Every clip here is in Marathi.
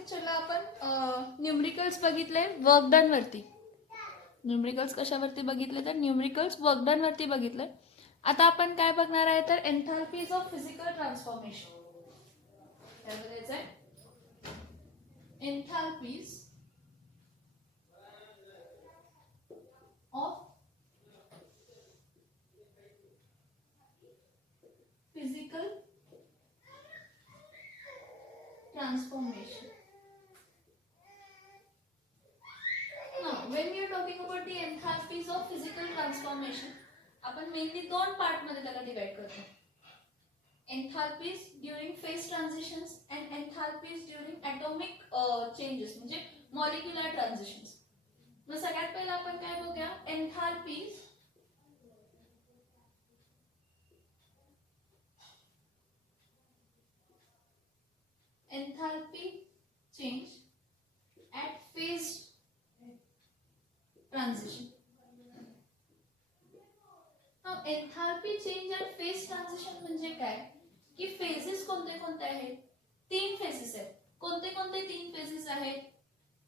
लेक्चरला आपण न्यूमरिकल्स बघितले वर्क डन वरती. न्यूमरिकल्स कशावरती बघितले तर न्यूमरिकल्स वर्क डन वरती बघितले. आता आपण काय बघणार आहे तर एन्थाल्पीज ऑफ फिजिकल ट्रान्सफॉर्मेशन. काय बघायचं आहे? Enthalpies of physical transformation. Now, when we are talking about the enthalpies of physical transformation, आपण मेनली दोन पार्ट मध्ये त्याला डिवाइड करतो. Enthalpies during phase transitions and enthalpies during atomic changes, म्हणजे molecular transitions. मग सगळ्यात पहिला आपण काय बघूया? Enthalpies enthalpy change at phase transition. Now enthalpy change at phase transition म्हणजे काय की फेजेस कोणते कोणते आहेत? तीन फेजेस आहेत. कोणते कोणते तीन फेजेस आहेत?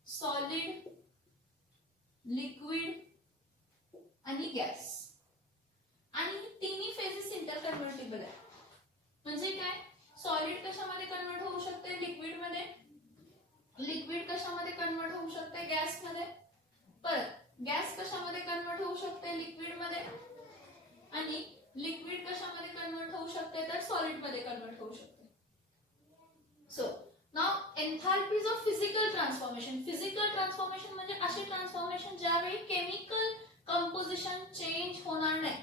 सॉलिड, लिक्विड आणि गॅस. आणि तिन्ही फेजेस इंटरकन्व्हर्टिबल आहेत. म्हणजे काय? सॉलिड कशामध्ये कन्वर्ट होऊ शकते? लिक्विड मध्ये. लिक्विड कशामध्ये कन्वर्ट होऊ शकते? गॅस मध्ये. परत गॅस कशामध्ये कन्वर्ट होऊ शकते? लिक्विड मध्ये. आणि लिक्विड कशामध्ये कन्वर्ट होऊ शकते तर सॉलिड मध्ये कन्वर्ट होऊ शकते. So now enthalpies of physical transformation. Physical transformation म्हणजे असे ट्रान्सफॉर्मेशन ज्यावेळी केमिकल कंपोजिशन चेंज होणार नाही.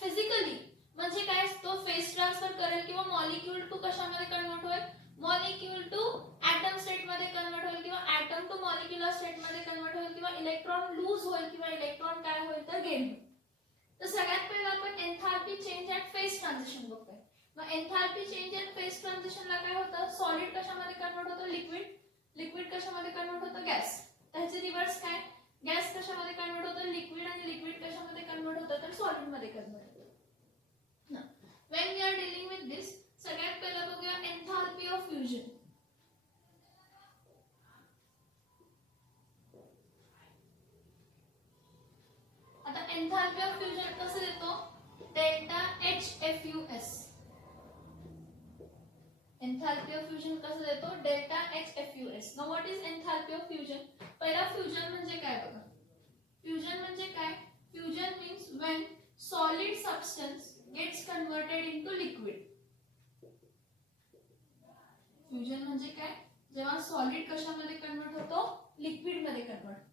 फिजिकली म्हणजे काय? तो फेज ट्रान्सफर करेल किंवा मॉलिक्यूल टू कशामध्ये कन्वर्ट होईल? मॉलिक्यूल टू ॲटम स्टेट मध्ये कन्वर्ट होईल किंवा ॲटम टू मॉलिक्युलर स्टेट मध्ये कन्वर्ट होईल किंवा इलेक्ट्रॉन लूज होईल किंवा इलेक्ट्रॉन काय होईल तर गेन होईल. तर सगळ्यात पहिला आपण enthalpy change at phase transition बघतोय. मग एन्थाल्पी चेंज ॲट फेज ट्रान्झिशनला काय होतं? सॉलिड कशामध्ये कन्वर्ट होतं? लिक्विड. लिक्विड कशामध्ये कन्वर्ट होतं? गॅस. त्याचे रिव्हर्स काय? गॅस कशामध्ये कन्वर्ट होतं? लिक्विड. आणि लिक्विड कशामध्ये कन्वर्ट होतं तर सॉलिड मध्ये कन्वर्ट होतं. When we are dealing with this, सगळ्यात पहिला बघूया एन्थाल्पी ऑफ फ्युजन. आता एन्थाल्पी ऑफ फ्युजन कसं देतो? Delta HFUS. Enthalpy of fusion कसं देतो? Delta HFUS. Now what is enthalpy of fusion? पहिला फ्युजन म्हणजे काय बघा. फ्युजन म्हणजे काय? Fusion means when solid substance gets converted into liquid. Fusion म्हणजे काय? जेव्हा सॉलिड कशामध्ये कन्वर्ट होतो? लिक्विड मध्ये कन्वर्ट होतो.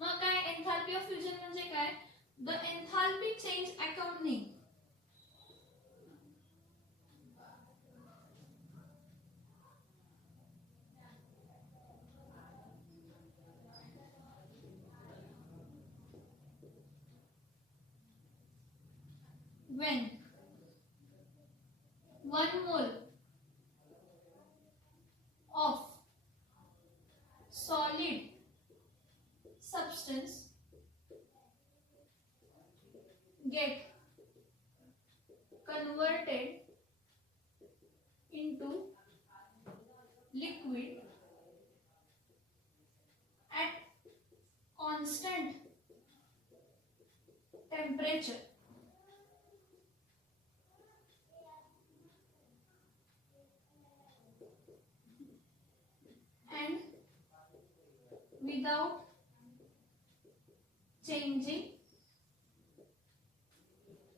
मग काय एन्थाल्पी ऑफ फ्युजन म्हणजे काय? The enthalpy change accompanying when 1 mole of solid substance get converted into liquid at constant temperature and without changing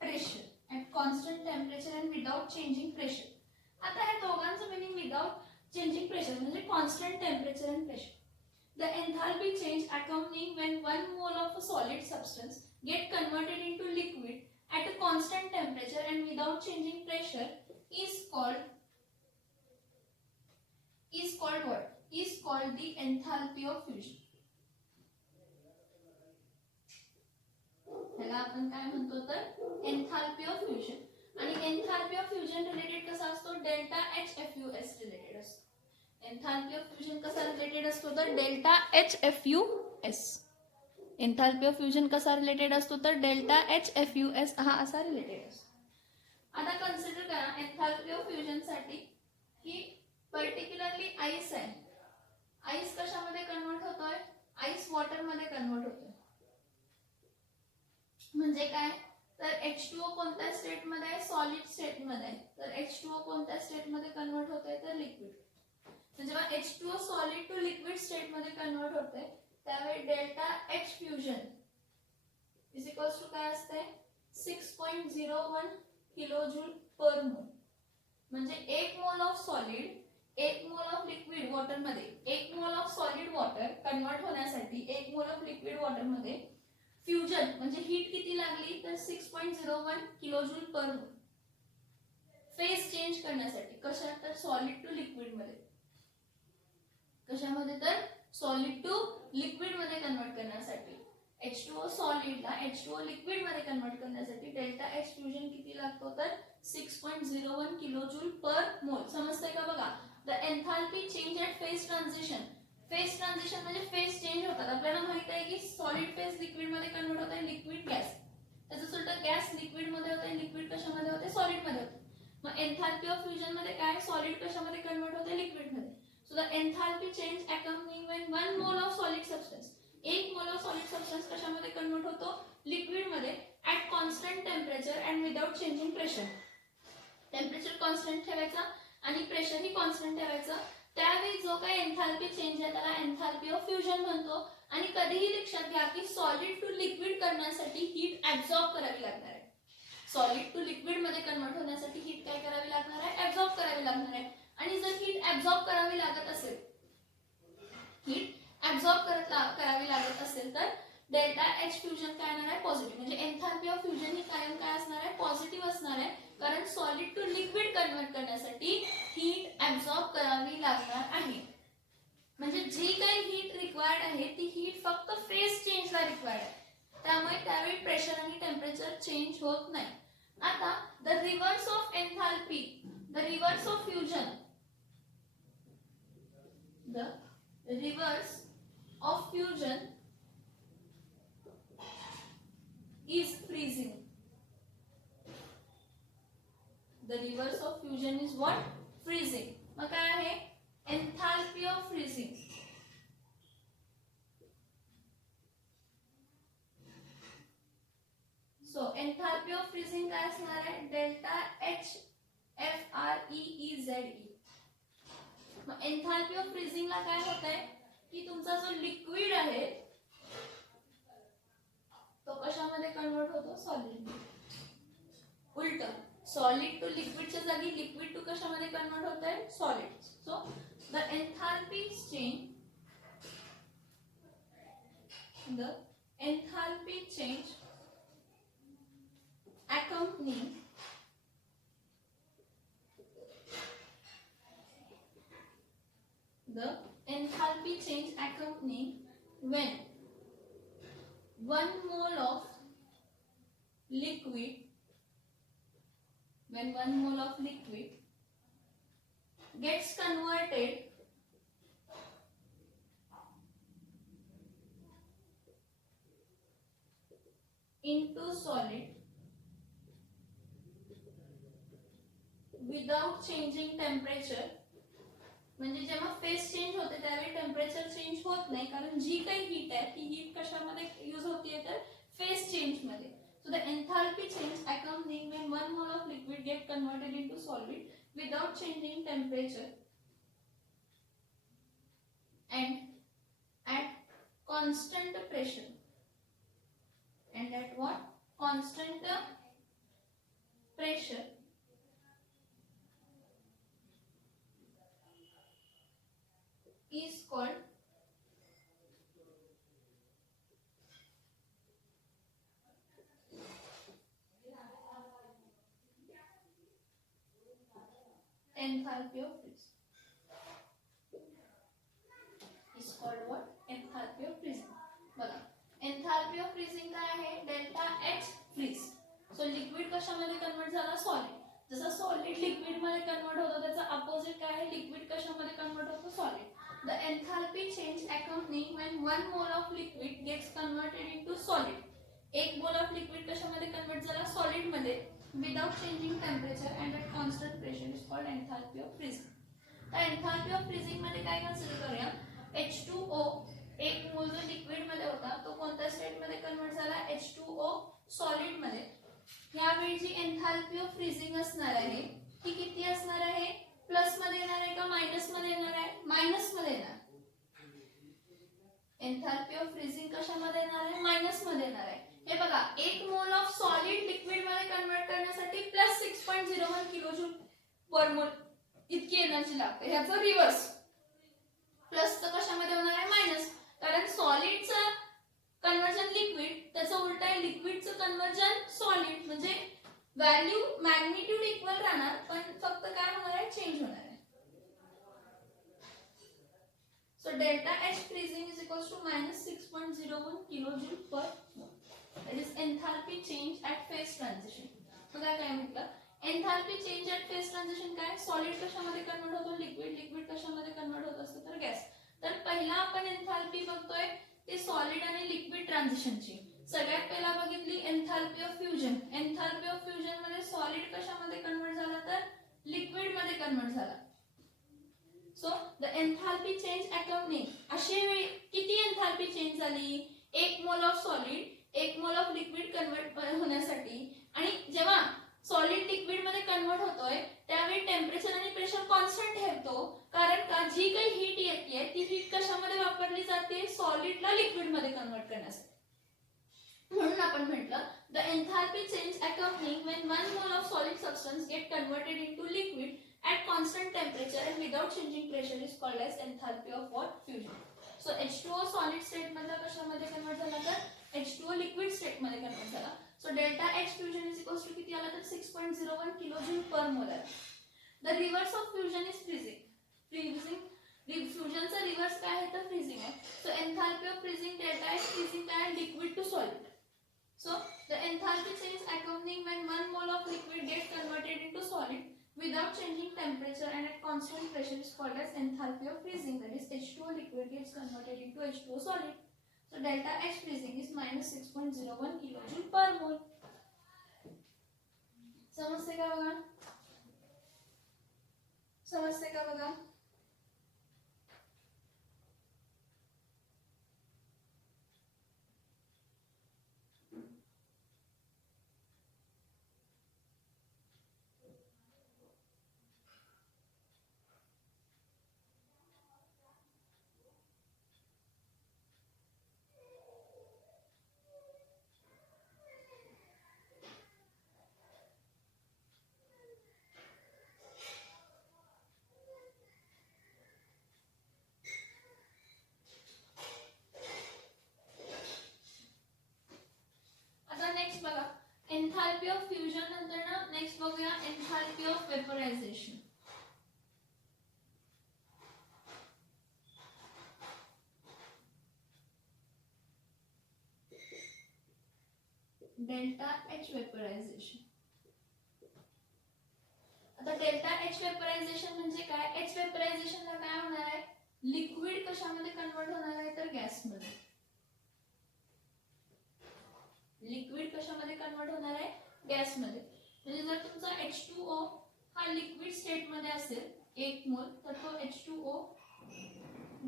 pressure. At constant temperature and without changing pressure. आता हे दोघांचं मीनिंग विदाउट चेंजिंग प्रेशर म्हणजे constant temperature and pressure. The enthalpy change accompanying when 1 mole of a solid substance get converted into liquid at a constant temperature and without changing pressure is called what? Is called the enthalpy of fusion. ह्याला आपण काय म्हणतो तर एन्थाल्पी ऑफ फ्युजन. आणि एन्थाल्पी ऑफ फ्युजन रिलेटेड कसा असतो? डेल्टा HFUS रिलेटेड असतो. एन्थाल्पी ऑफ फ्युजन कसा रिलेटेड असतो तर delta HFUS. Enthalpy of fusion कसा रिलेटेड असतो तर डेल्टा HFUS हा असा रिलेटेड असतो. आता कन्सिडर करा एन्थाल्पी ऑफ फ्युजन साठी की पर्टिक्युलरली आईस आहे. आईस कशामध्ये कन्वर्ट होतोय? आईस वॉटर मध्ये कन्वर्ट होतोय. म्हणजे काय? तर H2O कोणत्या स्टेट मध्ये आहे? सॉलिड स्टेट मध्ये आहे. तर H2O कोणत्या स्टेट मध्ये कन्वर्ट होतंय? तर लिक्विड. तर जेव्हा H2O solid to liquid state मध्ये कन्वर्ट होते त्यावेळी delta H fusion is equals to काय असते? 6.01 किलोजूल पर मोल. म्हणजे 1 mole of solid 1 mole of liquid water मध्ये 1 mole of solid water convert होण्यासाठी 1 मोल ऑफ लिक्विड वॉटर मध्ये फ्युजन म्हणजे हीट किती लागली? तर 6.01 किलोजूल पर मोल. फेज चेंज करण्यासाठी कशात? तर सॉलिड टू लिक्विड मध्ये. कशामध्ये? तर सॉलिड टू लिक्विड मध्ये कन्वर्ट करण्यासाठी H2O सॉलिड ला H2O लिक्विड मध्ये कन्वर्ट करण्यासाठी डेल्टा H फ्युजन किती लागतो? तर 6.01 किलोजूल पर मोल. समजतंय का? बघा, the enthalpy change at phase transition. Phase transition म्हणजे फेज चेंज होतात. आपल्याला माहित आहे की सॉलिड फेज लिक्विड मध्ये कन्वर्ट होते, लिक्विड गॅस. त्याचं उलट गॅस लिक्विड मध्ये होते, लिक्विड कशामध्ये होते? सॉलिड मध्ये होते. मग एन्थाल्पी ऑफ फ्युजन मध्ये काय? सॉलिड कशामध्ये कन्वर्ट होते? लिक्विड मध्ये. So the enthalpy change accompanying when 1 mole of solid substance 1 mole of solid substance कशामध्ये कन्वर्ट होतो? लिक्विड मध्ये at constant temperature and without changing pressure. Temperature constant ठेवायचा आणि प्रेशर ही कॉन्स्टंट ठेवायचं. त्यावेळी जो काही एन्थाल्पी चेंज आहे त्याला एन्थाल्पी ऑफ फ्युजन म्हणतो. आणि कधीही लक्षात घ्या की सॉलिड टू लिक्विड करण्यासाठी हीट ऍब्सॉर्ब करावी लागणार आहे. सॉलिड टू लिक्विड मध्ये कन्वर्ट होण्यासाठी हीट काय करावी लागणार आहे? ऍब्सॉर्ब करावी लागणार आहे. आणि जर हीट ऍब्सॉर्ब करावी लागत असेल, हीट ऍब्सॉर्ब करावी लागत असेल तर डेल्टा H फ्युजन काय असणार आहे? पॉझिटिव्ह. म्हणजे एन्थाल्पी ऑफ फ्युजन ही कायम काय असणार आहे? पॉझिटिव्ह असणार आहे. कारण सॉलिड टू लिक्विड कन्वर्ट करण्यासाठी हीट ऍब्सॉर्ब करावी लागणार आहे. म्हणजे जी काही हीट रिक्वायर्ड आहे ती हीट फक्त फेज चेंजला रिक्वायर्ड आहे. त्यामुळे त्यावेळी प्रेशर आणि टेम्परेचर चेंज होत नाही. आता the reverse of enthalpy, the reverse of fusion, the reverse of fusion is freezing. The reverse of fusion is what? Freezing. मग काय आहे? Enthalpy of freezing. So enthalpy of freezing काय असणार आहे? Delta H FREEZE. मग enthalpy of freezing ला काय होतंय की तुमचा जो लिक्विड आहे तो कशामध्ये कन्वर्ट होतो? सॉलिड. उलट सॉलिड टू लिक्विडच्या जागी लिक्विड टू कशामध्ये कन्वर्ट होतंय? Solid. So the enthalpy change, the enthalpy change accompanying the enthalpy change accompanying when 1 mole of liquid, when 1 mole of liquid gets converted into solid without changing temperature. म्हणजे जेव्हा फेज चेंज होते त्यावेळी टेम्परेचर चेंज होत नाही, कारण जी काही हीट आहे ती हीट कशामध्ये यूज होते? तर फेज चेंज मध्ये. So the enthalpy change accompanying when 1 mole of liquid get converted into solid without changing temperature and at constant pressure. And at what? Constant pressure is called enthalpy of freezing. Is called what? Enthalpy of freezing. बघा, enthalpy of freezing काय आहे? Delta H freeze. So liquid कशामध्ये कन्वर्ट झाला? सॉलिड. जसं सॉलिड लिक्विड मध्ये कन्वर्ट होतो त्याचा अपोजिट काय आहे? लिक्विड कशामध्ये कन्वर्ट होतो? Solid. The enthalpy change accompanying when 1 mole of liquid gets converted into solid. 1 mole of liquid कशामध्ये कन्वर्ट झाला? सॉलिड मध्ये without changing temperature and at constant pressure is called enthalpy of freezing. तर एन्थाल्पी ऑफ फ्रीजिंग मध्ये काय कन्सिडर करूया, H2O एक मोल जो लिक्विड मध्ये होता तो कोणत्या स्टेट मध्ये कन्वर्ट झाला, H2O सॉलिड मध्ये. यावेळी जी एन्थाल्पी ऑफ फ्रीजिंग असणार आहे ती किती असणार आहे, प्लस मध्ये येणार आहे का मायनस मध्ये येणार आहे, मायनस मध्ये येणार. एन्थाल्पी ऑफ फ्रीजिंग कशामध्ये येणार आहे, मायनस मध्ये येणार आहे. हे बघा, एक मोल ऑफ सॉलिड लिक्विड मध्ये कन्वर्ट करण्यासाठी प्लस 6.01 किलोजूल पर मोल इतकी एनर्जी लागते. ह्याचं रिव्हर्स प्लस तर कशामध्ये होणार आहे, मायनस. कारण सॉलिडचं कन्वर्जन लिक्विड, त्याचं उलट आहे लिक्विडचं कन्वर्जन सॉलिड. म्हणजे व्हॅल्यू मॅग्निट्यूड इक्वल राहणार पण फक्त काय होणार आहे, चेंज होणार आहे. So delta H freezing is equals to minus 6.01 kilojoule per mole. That is enthalpy change at phase transition. So काय म्हटलं, enthalpy change at phase transition काय, सॉलिड कशामध्ये कन्वर्ट होतो, लिक्विड कशामध्ये कन्वर्ट होत असतं तर गॅस. तर पहिला आपण एन्थाल्पी बघतोय ते सॉलिड आणि लिक्विड ट्रान्झिशनची. सगळ्यात पहिला बघितली enthalpy of fusion. Enthalpy of fusion मध्ये सॉलिड कशामध्ये कन्वर्ट झाला तर लिक्विड मध्ये कन्वर्ट झाला. सो द एन्थाल्पी चेंज अकॉम्पनिंग, अशी वेळी किती एन्थाल्पी चेंज झाली, एक मोल ऑफ सॉलिड एक मोल ऑफ लिक्विड कन्वर्ट होण्यासाठी. आणि जेव्हा सॉलिड लिक्विड मध्ये कन्वर्ट होतोय त्यावेळी टेम्परेचर आणि प्रेशर कॉन्स्टंट ठेवतो. कारण का जी काही हीट येते ती हीट कशामध्ये वापरली जाते, सॉलिडला लिक्विड मध्ये कन्वर्ट करण्यासाठी. म्हणून आपण म्हटलं the enthalpy change accompanying when one mole of solid substance get converted into liquid at constant temperature and without changing pressure is called as enthalpy of what, fusion. So H2O solid state मधला कशामध्ये कन्वर्ट झाला तर H2O liquid state मध्ये कन्वर्ट झाला. So delta H fusion is equals to किती आला तर 6.01 kilojoule per molar. The reverse of fusion is freezing. Fusion चा reverse काय आहे तर freezing आहे. So enthalpy of freezing delta H freezing काय आहे, liquid to solid. So the enthalpy change accompanying when one mole of liquid gets converted into solid without changing temperature and at constant pressure is called as enthalpy of freezing. That is H2O liquid gets converted into H2O solid. So delta H freezing is minus 6.01 kilojoule per mole. समजते का बघा, समजते का बघा. एन्थाल्पी ऑफ फ्युजन नंतर ना नेक्स्ट बघूया enthalpy of vaporisation. Delta H vaporisation. आता डेल्टा एच वेपरायझेशन म्हणजे काय, एच वेपरायझेशनला काय होणार आहे, लिक्विड कशामध्ये कन्वर्ट होणार आहे तर गॅसमध्ये. लिक्विड कशामध्ये कन्वर्ट होणार आहे, गॅसमध्ये. म्हणजे जर तुमचा H2O हा लिक्विड स्टेट मध्ये असेल एक मोल तर तो H2O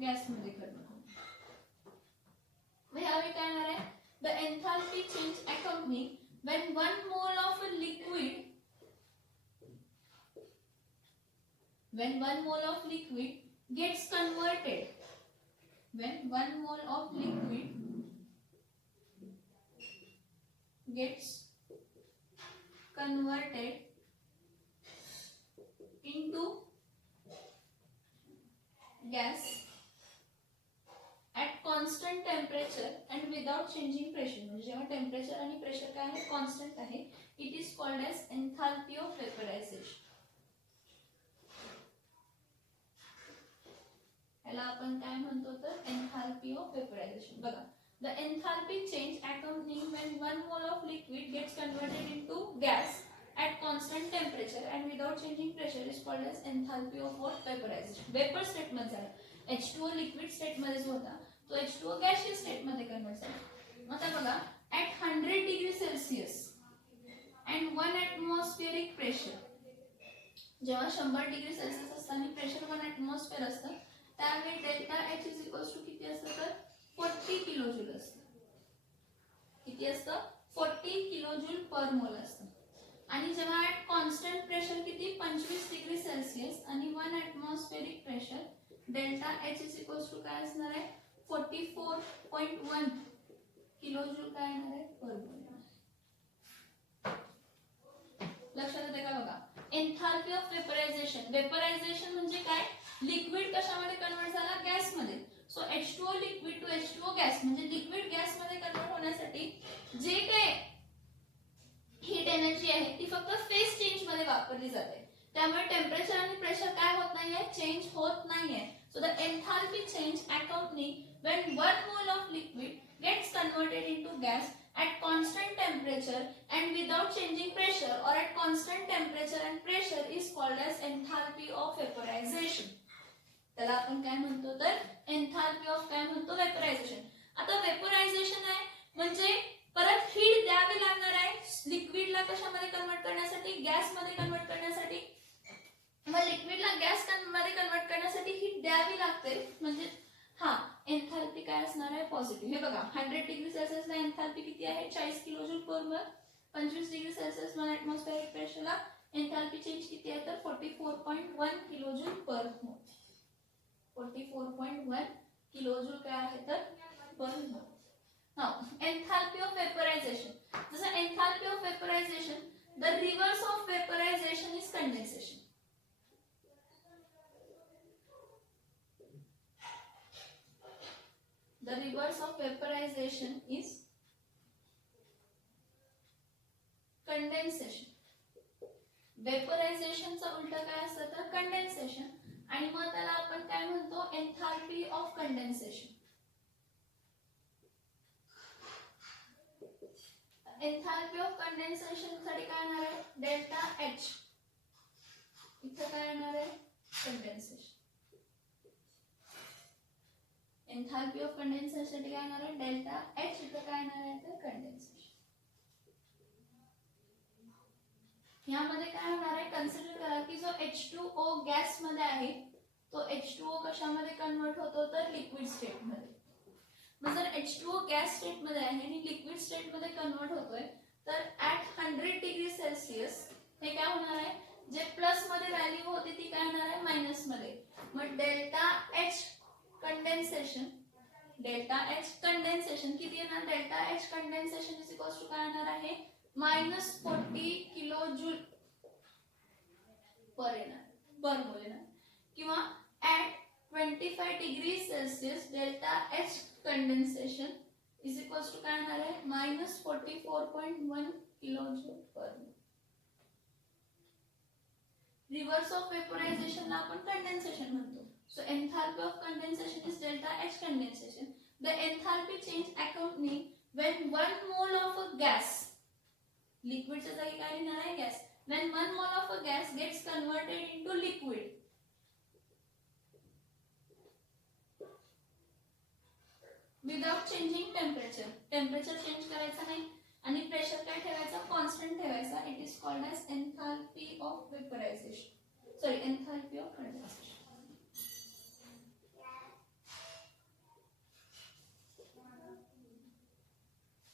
गॅसमध्ये कन्वर्ट होणार. मग यावेळी काय होणार आहे, the enthalpy change accompanying when one mole of a liquid when one mole of liquid gets converted, when one mole of liquid gets converted into gas at constant temperature and without changing pressure. म्हणजे जेव्हा टेम्परेचर आणि प्रेशर काय आहे, कॉन्स्टंट आहे, it is called as enthalpy of vaporisation. याला आपण काय म्हणतो तर एन्थाल्पी ऑफ वेपरायझेशन. बघा, the enthalpy change accompanying when one mole of liquid gets converted into gas at constant temperature and without changing pressure is called as enthalpy of what, vaporization. Vapour state मध्ये झाला, H2O लिक्विड स्टेट मध्ये जो होता तो H2O गॅसियस स्टेट मध्ये कन्वर्ट झाला. आता बघा, at 100 degree Celsius and 1 atmospheric pressure जेव्हा 100 डिग्री सेल्सिअस असतं आणि प्रेशर 1 ॲटमॉस्फिअर असतं त्यावेळी delta H is equals to किती असतं तर 40 किलोजूल असतं. किती असतं 40 किलोजूल पर मोल असतं. आणि जेव्हा ॲट कॉन्स्टंट प्रेशर किती 25 डिग्री सेल्सिअस आणि 1 atmospheric pressure delta H is equals to काय असणार आहे 44.1 किलोजूल काय येणार आहे पर मोल. लक्षात येते का बघा. Enthalpy of vaporisation. वेपरायझेशन म्हणजे काय लिक्विड कशामध्ये कन्वर्ट झाला गॅसमध्ये. So H2O liquid to H2O gas म्हणजे लिक्विड गॅसमध्ये कन्वर्ट होण्यासाठी जे काही हीट एनर्जी आहे ती फक्त फेज चेंज मध्ये वापरली जाते. त्यामुळे टेम्परेचर आणि प्रेशर काय होत नाहीये चेंज होत नाहीये. So the enthalpy change accompanying when 1 mole of liquid gets converted into gas at constant temperature and without changing pressure or at constant temperature and pressure is called as enthalpy of vaporization. त्याला आपण काय म्हणतो तर एन्थाल्पी ऑफ काय म्हणतो वेपरायझेशन. आता वेपरायझेशन आहे म्हणजे परत हीट द्यावी लागणार आहे लिक्विडला कशामध्ये कन्वर्ट करण्यासाठी गॅसमध्ये कन्वर्ट करण्यासाठी. मग लिक्विडला गॅस मध्ये कन्वर्ट करण्यासाठी हीट द्यावी लागते म्हणजे हा एन्थाल्पी काय असणार आहे पॉझिटिव्ह. हे बघा 100 डिग्री सेल्सिअसला एन्थाल्पी किती आहे 40 kilojoule per mole. 25 degree Celsius 1 atmospheric प्रेशरला एन्थाल्पी चेंज किती आहे तर 44.1 किलोजूल पर मोल. 44.1 किलोजूल काय आहे तर per mole. Now enthalpy of vaporization. जसं enthalpy of vaporization the reverse of vaporization is condensation. The reverse of vaporization is condensation. Vaporization चा उलट काय असतं तर कंडेन्सेशन. आणि मग त्याला आपण काय म्हणतो enthalpy of condensation. Enthalpy of condensation साठी काय येणार आहे डेल्टा एच. इथे काय येणार आहे कंडेन्सेशन. एन्थाल्पी ऑफ कंडेन्सेशन साठी काय येणार आहे डेल्टा एच. इथे काय येणार आहे तर कंडेन्सेशन. यामध्ये काय होणार आहे कन्सिडर करा की जो H2O गॅस मध्ये आहे तो H2O कशामध्ये कन्वर्ट होतो तर लिक्विड स्टेट मध्ये. मग जर H2O गॅस स्टेट मध्ये आहे आणि लिक्विड स्टेट मध्ये कन्वर्ट होतोय तर ॲट 100 डिग्री सेल्सिअस हे काय होणार आहे जे प्लस मध्ये व्हॅल्यू होती ती काय होणार आहे मायनस मध्ये. मग डेल्टा एच कंडेन्सेशन किती येणार delta H condensation is equals to काय येणार आहे -40 किलोजूल पर मोल येणार. किंवा at 25 degree Celsius delta H condensation is equals to काय येणार आहे -44.1 किलोजूल पर मोल. रिव्हर्स ऑफ वेपोरायझेशनला आपण कंडेन्सेशन म्हणतो. So enthalpy of condensation is delta H condensation. The enthalpy change accompanying when 1 mole of a gas, liquid च्या जागी काय लिहिणार आहे gas, when 1 mole of a gas gets converted into liquid without changing temperature. Temperature change करायचा नाही आणि प्रेशर काय ठेवायचा कॉन्स्टंट ठेवायचा. It is called as enthalpy of vaporization. Sorry, enthalpy of condensation.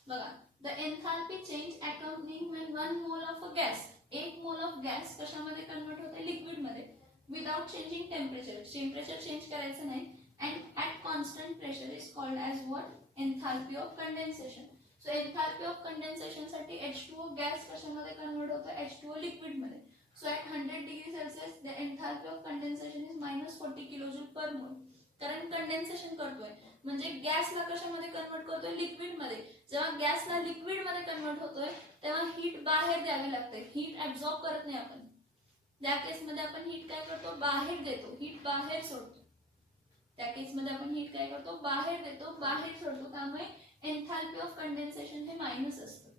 बघा the enthalpy change accompanying when 1 mole of a gas, 1 mole of gas कशामध्ये कन्वर्ट होते लिक्विड मध्ये without changing temperature. Temperature change करायचं नाही and at constant pressure is called as what enthalpy of condensation. So enthalpy of condensation साठी H2O गॅस कशामध्ये कन्वर्ट होतो H2O लिक्विड मध्ये. So at 100 degree Celsius the enthalpy of condensation is -40 kilojoule per मोल. कारण कंडेन्सेशन करतोय म्हणजे गॅसला कशामध्ये कन्वर्ट करतोय लिक्विड मध्ये. जेव्हा गॅसला लिक्विड मध्ये कन्वर्ट होतोय तेव्हा हीट बाहेर द्यावी लागते. हीट ऍब्सॉर्ब करत नाही आपण. त्या केस मध्ये आपण हीट काय करतो बाहेर देतो. हीट बाहेर सोडतो. त्या केस मध्ये आपण हीट काय करतो बाहेर देतो बाहेर सोडतो. त्यामुळे एन्थाल्पी ऑफ कंडेन्सेशन हे मायनस असतं.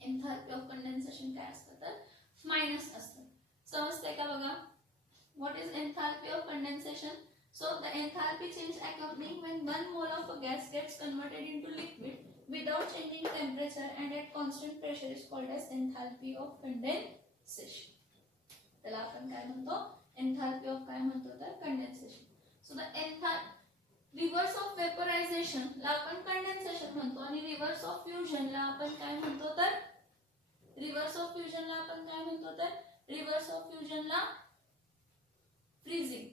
एन्थाल्पी ऑफ कंडेन्सेशन काय असतं तर मायनस असतं. समजतंय का बघा. What is enthalpy of condensation. So the enthalpy change accompanying when 1 mole of a gas gets converted into liquid without changing temperature and at constant pressure is called as enthalpy of condensation. त्याला आपण काय म्हणतो, एन्थाल्पी ऑफ काय म्हणतो तर condensation. So the reverse of vaporisation ला आपण कंडेन्सेशन म्हणतो आणि रिव्हर्स ऑफ फ्युजन ला आपण काय म्हणतो तर रिव्हर्स ऑफ फ्युजन ला आपण काय म्हणतो तर रिव्हर्स ऑफ फ्युजन ला फ्रीजिंग.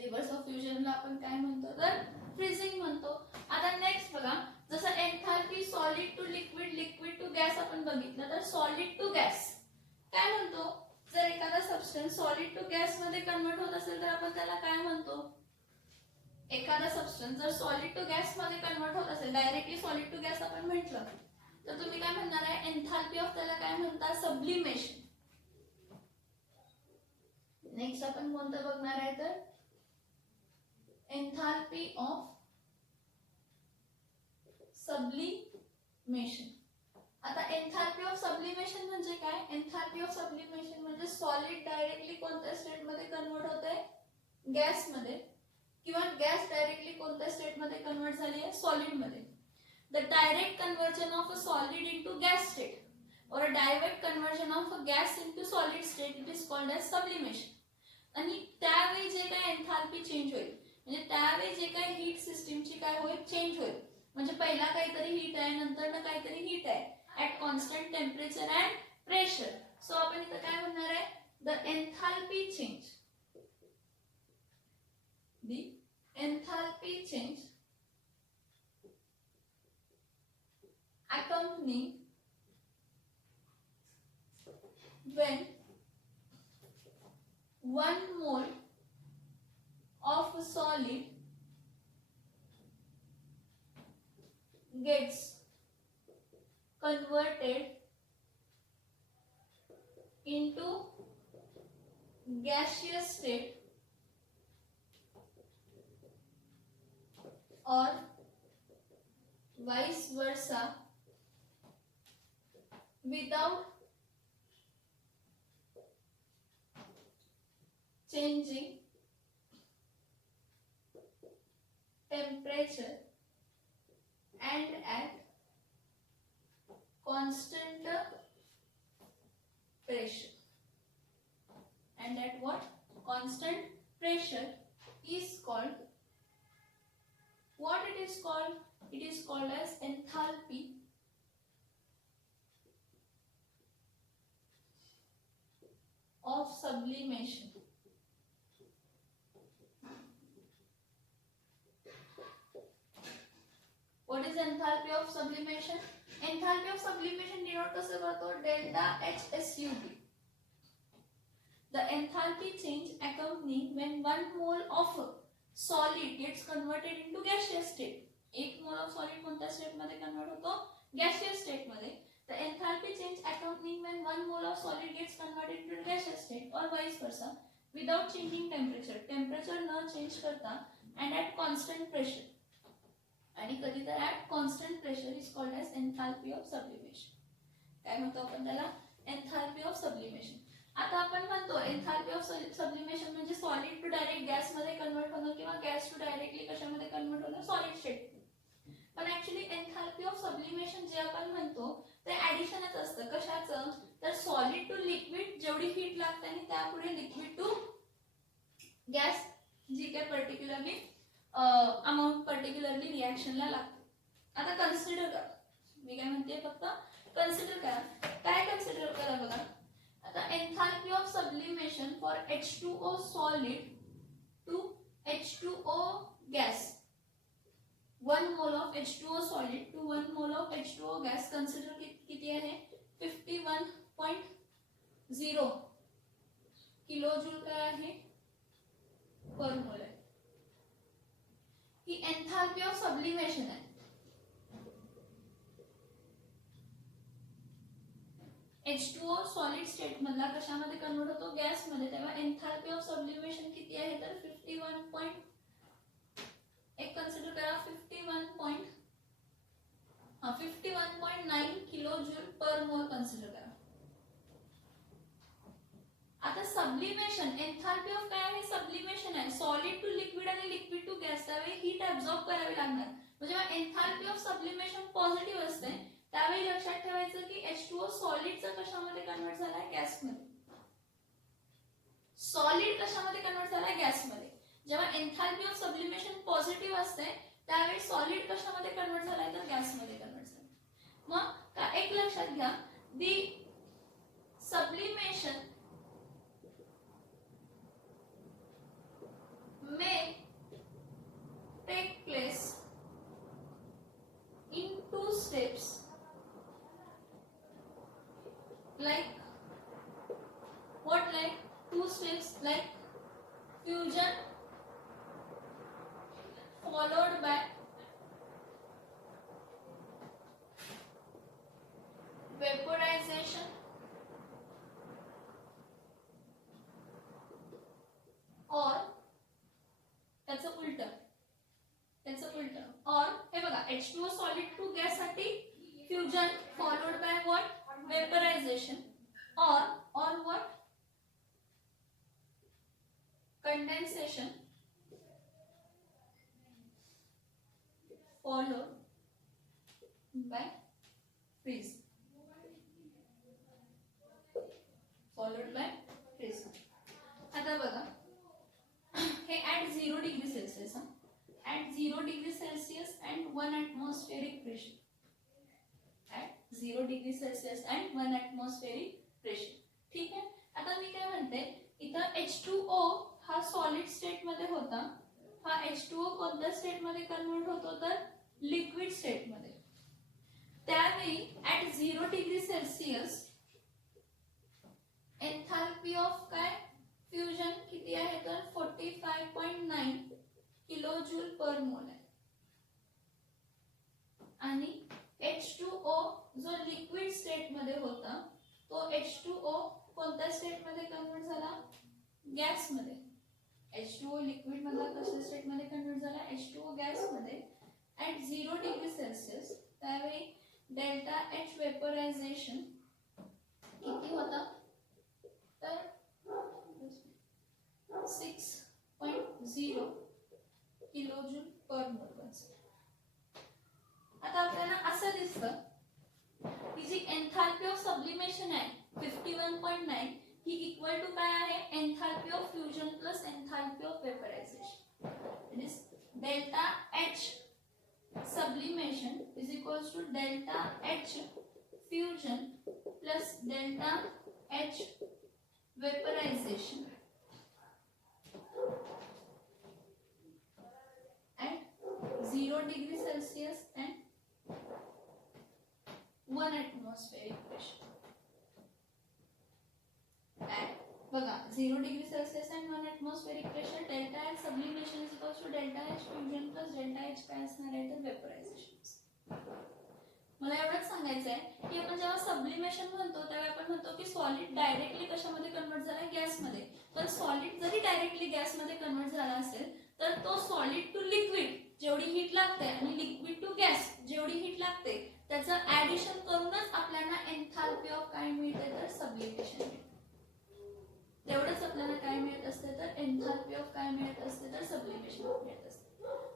रिव्हर्स ऑफ फ्युजन ला आपण काय म्हणतो तर फ्रीजिंग म्हणतो. आता नेक्स्ट बघा, जसं enthalpy solid to liquid, liquid to gas आपण बघितलं, तर सॉलिड टू गॅस काय म्हणतो, जर एखादा सबस्टन्स सॉलिड टू गॅस मध्ये कन्वर्ट होत असेल तर आपण त्याला काय म्हणतो, एखादा सबस्टन्स जर सॉलिड टू गॅस मध्ये कन्वर्ट होत असेल, डायरेक्टली सॉलिड टू गॅस आपण म्हटलं तर तुम्ही काय म्हणणार आहे, एन्थाल्पी ऑफ त्याला काय म्हणतात, सब्लिमेशन. नेक्स्ट आपण कोणतं बघणार आहे तर एन्थाल्पी ऑफ सब्लिमेशन. आता एन्थाल्पी ऑफ सब्लिमेशन म्हणजे काय, एन्थाल्पी ऑफ सब्लिमेशन म्हणजे सॉलिड डायरेक्टली कोणत्या स्टेट मध्ये कन्वर्ट होत आहे, गॅस मध्ये, किंवा गॅस डायरेक्टली कोणत्या स्टेट मध्ये कन्वर्ट झाली आहे, सॉलिड मध्ये. The direct conversion of a solid into gas state or a direct conversion of a gas into solid state, it is called as sublimation. आणि त्यावेळी जे काय एन्थाल्पी चेंज होईल, म्हणजे त्यावेळी जे काय हीट सिस्टीमची काय होईल, चेंज होईल. म्हणजे पहिला काहीतरी हीट आहे, नंतर ना काहीतरी हीट आहे at constant temperature and pressure. So आपण इथं काय म्हणणार आहे, the enthalpy change, the enthalpy change accompanying when 1 mole of a solid gets converted into gaseous state or vice versa without changing temperature and at constant pressure. And at what? Constant pressure is called, what it is called? It is called as enthalpy of sublimation. What is enthalpy of sublimation? Enthalpy of sublimation denote कसे करतो, delta HSUB. The enthalpy change accompanying when 1 mole of solid gets converted into gaseous state. 1 mole of solid कोणत्या स्टेट मध्ये कन्वर्ट होतो, gaseous state मध्ये. The enthalpy change accompanying when 1 mole of solid gets converted into gaseous state or vice versa without changing temperature. Temperature न change करता and at constant pressure. आणि कधी तर at constant pressure is called as enthalpy of sublimation. काय म्हणतो आपण त्याला, enthalpy of sublimation. आता आपण म्हणतो enthalpy of sublimation म्हणजे सॉलिड टू डायरेक्ट गॅस मध्ये कन्वर्ट होणं किंवा गॅस टू डायरेक्टली कशामध्ये कन्वर्ट होणं, सॉलिड स्टेट. पण ऍक्च्युअली enthalpy of sublimation जे आपण म्हणतो ते ऍडिशनच असतं. कशाचं तर सॉलिड टू लिक्विड जेवढी हीट लागते आणि त्यापुढे लिक्विड टू गॅस जी काय पर्टिक्युलरली अमाउंट पर्टिक्युलरली रिएक्शनला लागते. आता कन्सिडर करा, मी काय म्हणते फक्त कन्सिडर करा. काय कन्सिडर करा बघा, आता enthalpy of sublimation for H2O solid to H2O gas, 1 mole of H2O solid to 1 mole of H2O gas consider किती आहे, 51.0 किलो जूल काय आहे पर मोल आहे. ही एन्थाल्पी ऑफ सब्लिमेशन आहे. H2O सॉलिड स्टेट मधला कशामध्ये कन्वर्ट होतो, गॅस मध्ये. तेव्हा एन्थाल्पी ऑफ सब्लिमेशन किती आहे तर 51. एक कन्सिडर करा 51.9 किलो जूल पर मोल कन्सिडर करा. आता सब्लिमेशन, एन्थाल्पी ऑफ काय आहे, सब्लिमेशन आहे. सॉलिड टू लिक्विड आणि लिक्विड टू गॅस, त्यावेळी हीट ऍब्सॉर्ब करावी लागणार. म्हणजे एन्थाल्पी ऑफ सब्लिमेशन पॉझिटिव्ह असते, त्यावेळी लक्षात ठेवायचं की H2O सॉलिडचा कशामध्ये कन्वर्ट झालाय, गॅसमध्ये. कशामध्ये कन्वर्ट झाला गॅसमध्ये. जेव्हा एन्थाल्पी ऑफ सब्लिमेशन पॉझिटिव्ह असते त्यावेळी सॉलिड कशामध्ये कन्वर्ट झालाय तर गॅसमध्ये कन्वर्ट झाला. मग एक लक्षात घ्या, दी sublimation may take place in two steps, like what, like two steps like fusion followed by vaporization और त्याचं उलट और हे बघा H2O सॉलिड टू गॅस साठी fusion followed by what vaporization और what condensation followed by freeze followed by freeze. आता बघा हे at 0 degree Celsius, at 0 degree Celsius and 1 atmospheric pressure, at 0 degree Celsius and 1 atmospheric pressure. ठीक आहे. आता मी काय म्हणते, इथं H2O हा सॉलिड स्टेट मध्ये होता, हा H2O कोणत्या स्टेट मध्ये कन्वर्ट होतो तर लिक्विड स्टेट मध्ये. त्यावेळी at 0 degree Celsius enthalpy of काय फ्युजन किती आहे तर 45.9 किलोजूल पर मोल आहे. आणि H2O जो लिक्विड स्टेट मध्ये होता तो H2O कोणत्या स्टेट मध्ये कन्वर्ट झाला गॅस मध्ये. H2O लिक्विड मधला कशा स्टेट मध्ये कन्वर्ट झाला H2O गॅस मध्ये ॲट 0 डिग्री सेल्सिअस. त्यावेळी डेल्टा H वेपरायझेशन किती होता तर 6.0 किलोजूल पर मोल. आता आपल्याला असं दिसतं की जी एन्थाल्पी ऑफ सब्लिमेशन आहे 51.9 ही इक्वल टू काय आहे enthalpy of fusion plus enthalpy of vaporisation. It is delta H sublimation is equals to delta H fusion plus delta H vaporization at 0 degree Celsius and 1 atmospheric pressure. At बघा 0 degree Celsius and 1 atmospheric pressure delta H sublimation is equals to delta H fusion plus delta H काय असणार आहे तर वेपरायझेशन. मला एवढंच सांगायचं आहे की आपण जेव्हा सब्लिमेशन म्हणतो तेव्हा आपण म्हणतो की सॉलिड डायरेक्टली कशामध्ये कन्वर्ट झाला गॅसमध्ये. पण सॉलिड जरी डायरेक्टली गॅसमध्ये कन्वर्ट झाला असेल तर तो सॉलिड टू लिक्विड जेवढी हीट लागते आणि लिक्विड टू गॅस जेवढी हीट लागते त्याचं ऍडिशन करूनच आपल्याला एन्थाल्पी ऑफ काय मिळते तर सब्लिमेशन मिळते. तेवढंच आपल्याला काय मिळत असते तर एन्थाल्पी ऑफ काय मिळत असते तर सब्लिमेशन मिळत असते.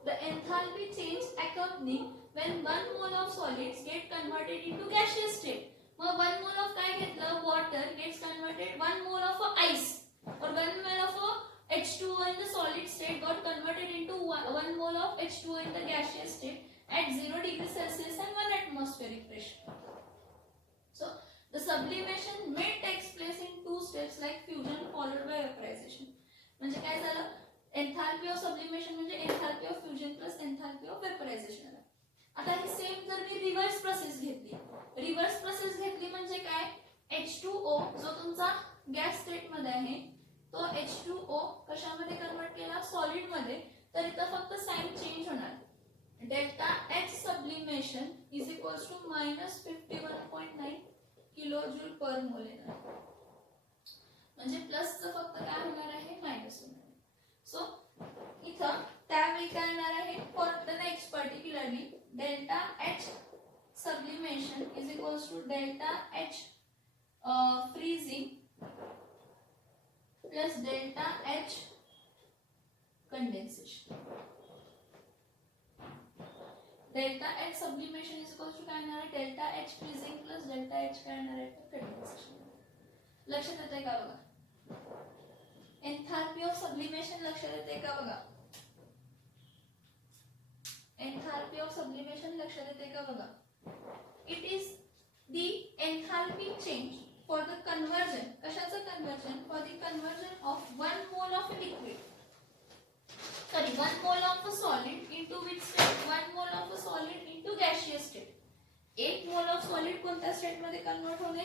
The enthalpy change accompany when 1 mole of solids get converted into gaseous state. मग 1 mole of काय घेतलं water gets converted 1 mole of ice or 1 mole of H2O in the solid state got converted into 1 mole of H2O in the gaseous state at 0 degree Celsius and 1 atmospheric pressure. So the sublimation may takes place in two steps like fusion followed by vaporization. म्हणजे काय झालं एन्थाल्पी ऑफ सब्लिमेशन म्हणजे enthalpy of fusion plus enthalpy of vaporisation. आता ही सेम जर मी रिव्हर्स प्रोसेस घेतली म्हणजे काय H2O जो तुमचा गॅस स्टेट मध्ये आहे तो H2O कशामध्ये कन्वर्ट केला सॉलिड मध्ये. तर इथं फक्त साइन चेंज होणार. Delta H sublimation is equals to -51.9 kilojoule per mole येणार. म्हणजे प्लसचं फक्त काय होणार आहे मायनस होणार. सो इथं त्यावेळी काय येणार आहे for the next particularly delta H sublimation is equals to delta H freezing plus delta H condensation. Delta H sublimation is equals to काय येणार आहे delta H freezing plus delta H काय येणार आहे condensation. लक्षात येतंय का बघा एन्थाल्पी ऑफ सब्लिमेशन लक्षात येते का बघा. एन्थाल्पी ऑफ सब्लिमेशन लक्षात येते का बघा. It is the enthalpy change for the conversion. कशाचं conversion? For the conversion of 1 mole of liquid, sorry 1 mole of a solid into which state? 1 mole of a solid into gaseous state. 1 mole of solid कोणत्या स्टेट मध्ये कन्वर्ट होणे?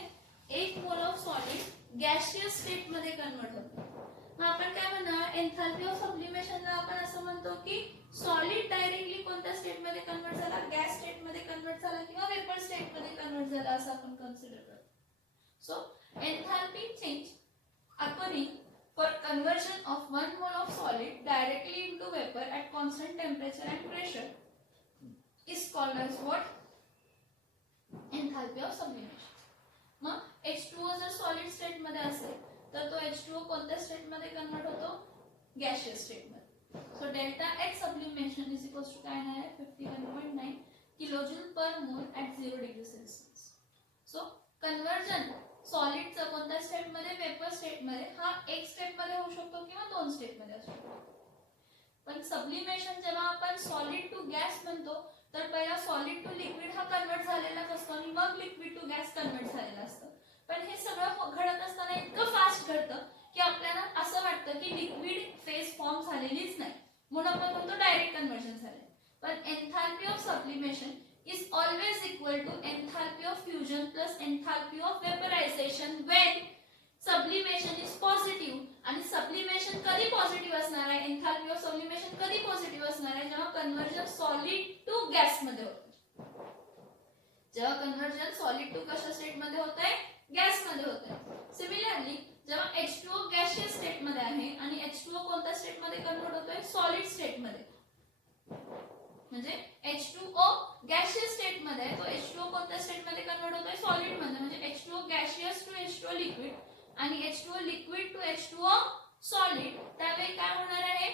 1 mole of solid gaseous state मध्ये कन्वर्ट होते. मग आपण काय म्हणणार? एन्थाल्पी ऑफ सब्लिमेशनला आपण असं म्हणतो की सॉलिड डायरेक्टली कोणत्या स्टेट मध्ये कन्वर्ट झाला? गॅस स्टेट मध्ये कन्वर्ट झाला किंवा वेपर स्टेट मध्ये कन्वर्ट झाला असं आपण कन्सिडर करतो. So enthalpy change occurring for conversion of 1 mole of solid directly into vapor at constant temperature and pressure is called as what? Enthalpy of sublimation. मग H2O जर सॉलिड स्टेट मध्ये असेल तर तो H2O कोणत्या स्टेट मध्ये कन्वर्ट होतो? गॅसियस स्टेट मध्ये. So delta H sublimation is equals to काय आहे? 51.9 kilojoule per mole at 0 degree Celsius. So conversion सॉलिडचं कोणत्या स्टेट मध्ये? वेपर स्टेट मध्ये. हा एक स्टेप मध्ये होऊ शकतो किंवा 2 स्टेप मध्ये असू शकतो. पण सब्लिमेशन जेव्हा आपण सॉलिड टू गॅस म्हणतो तर पहिला सॉलिड टू लिक्विड हा कन्वर्ट झालेलाच असतो आणि मग लिक्विड टू गॅस कन्वर्ट झालेला असतं. पण हे सगळं घडत असताना इतकं फास्ट घडतं की आपल्याला असं वाटतं की लिक्विड फेज फॉर्म झालेलीच नाही, म्हणून आपण म्हणतो डायरेक्ट कन्वर्जन झाले. पण enthalpy of sublimation is always equal to enthalpy of fusion plus enthalpy of vaporization when sublimation is positive. आणि sublimation कधी पॉझिटिव्ह असणार आहे? enthalpy of sublimation कधी पॉझिटिव्ह असणार आहे? जेव्हा कन्वर्जन सॉलिड टू गॅस मध्ये होते. जेव्हा कन्वर्जन सॉलिड टू कशा स्टेट मध्ये होत आहे? गॅस मध्ये होत आहे. सिमिलरली जेव्हा H2O गॅसियस स्टेट मध्ये आहे आणि H2O कोणत्या स्टेट मध्ये कन्वर्ट होतोय? सॉलिड स्टेट मध्ये. म्हणजे H2O गॅसियस स्टेट मध्ये आहे, तो H2O कोणत्या स्टेट मध्ये कन्वर्ट होतोय? सॉलिड मध्ये. म्हणजे H2O gaseous to H2O liquid आणि H2O liquid to H2O solid. त्यावेळी काय होणार आहे?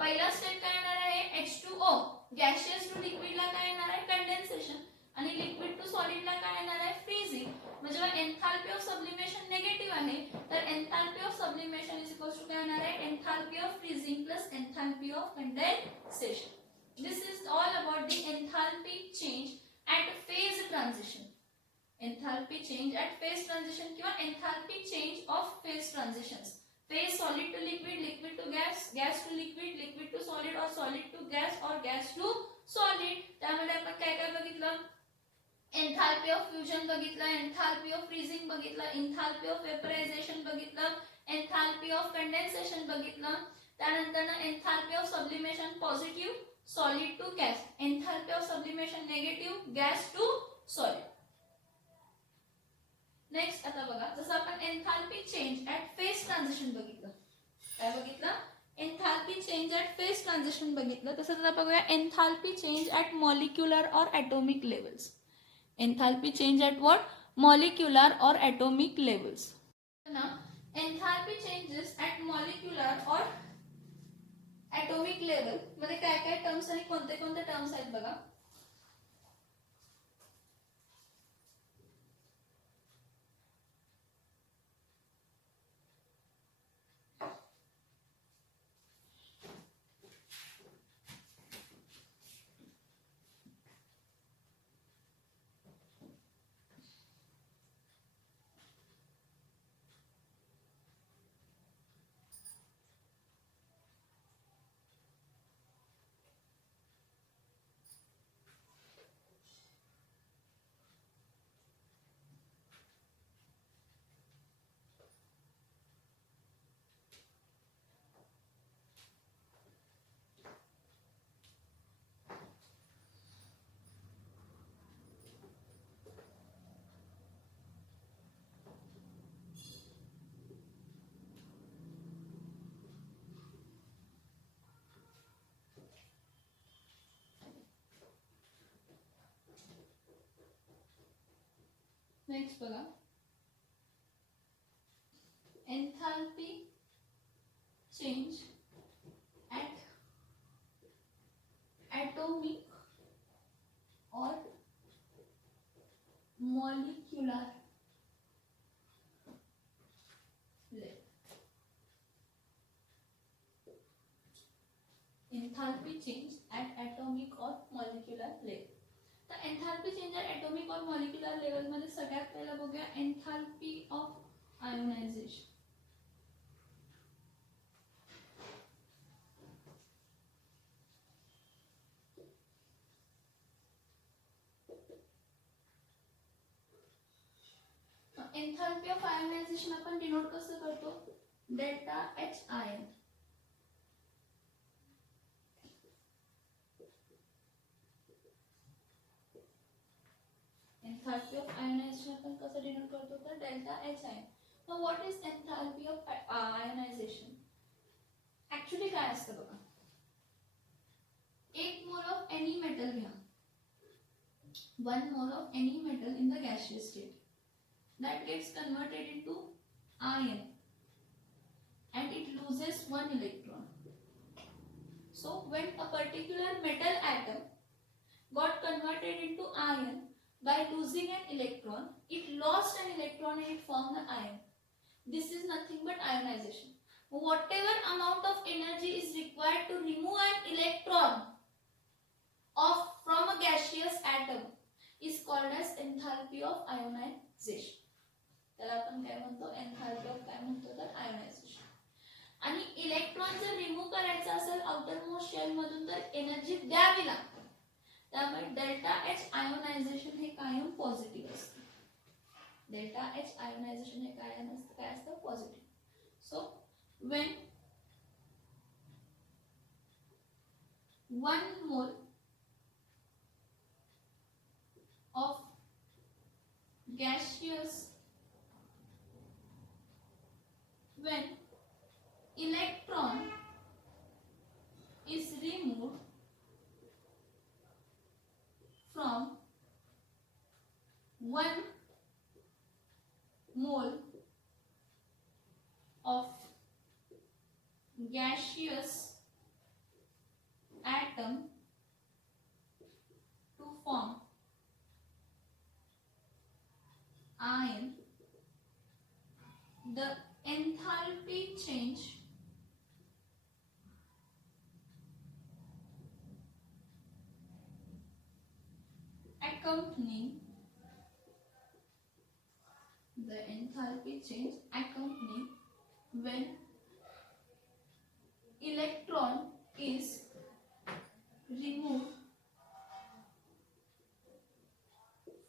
पहिला स्टेप काय येणार आहे? H2O गॅसियस टू लिक्विडला काय येणार आहे? कंडेन्सेशन. आणि लिक्विड टू सॉलिडला काय येणार आहे? फ्रीजिंग. म्हणजे जेव्हा एन्थाल्पी ऑफ सब्लिमेशन निगेटिव्ह आहे तर enthalpy of sublimation is equal to काय येणार आहे? Enthalpy of freezing plus enthalpy of condensation. This is all about the enthalpy change at phase transition. Enthalpy change at phase transition किंवा enthalpy change of phase transitions. Phase solid to liquid, liquid to gas, gas to liquid, liquid to solid or solid to gas or gas to solid. त्यामध्ये आपण काय काय बघितलं? Enthalpy of fusion बघितलं, enthalpy of freezing बघितलं, enthalpy of vaporization बघितलं, enthalpy of condensation बघितलं. त्यानंतर enthalpy of sublimation positive solid to gas, enthalpy of sublimation negative gas to solid. Next आता बघा, जसं आपण enthalpy change at phase transition बघितलं. काय बघितलं? enthalpy change at phase transition बघितलं. तसंच आता बघूया enthalpy change at molecular or atomic levels. enthalpy change at what? Molecular or atomic levels. ना enthalpy changes at molecular or atomic level मध्ये काय काय टर्म्स आणि कोणते कोणते टर्म्स आहेत बघा. नेक्स्ट बघा, enthalpy change at atomic or molecular level. Enthalpy change at atomic और मॉलिक्युलर लेवल. तर एंथैल्पी चेंज एट एटॉमिक और मॉलिक्युलर लेवल मध्ये सगळ्यात पहिला बघूया enthalpy of ionisation. Enthalpy of ionisation आपण डिनोट कसं करतो, delta H ion. Enthalpy of ionisation आपण कसं डिनोट करतो, तर डेल्टा एच आयन. मग what is enthalpy of ionisation. Actually काय असतं बघा, एक मोल ऑफ एनी मेटल घ्या, 1 mole of any metal in the gaseous state that gets converted into ion and it loses 1 electron. So when a particular metal atom got converted into ion by losing an electron, it lost an electron and it formed the ion. This is nothing but ionization. Whatever amount of energy is required to remove an electron from a gaseous atom is called as enthalpy of ionization. त्याला आपण काय म्हणतो, एन्थॅल्पी ऑफ काय म्हणतो तर आयोनायझेशन. आणि इलेक्ट्रॉन जर रिमूव्ह करायचा असेल आउटर मोस्ट शेल मधून तर एनर्जी द्यावी लागते. त्यामुळे डेल्टा एच आयोनायझेशन हे कायम पॉझिटिव्ह असते. डेल्टा एच आयोनायझेशन हे काय असतं positive. So when 1 mole of gaseous, when electron is removed from 1 mole of gaseous atom to form ion, the enthalpy change accompanying when electron is removed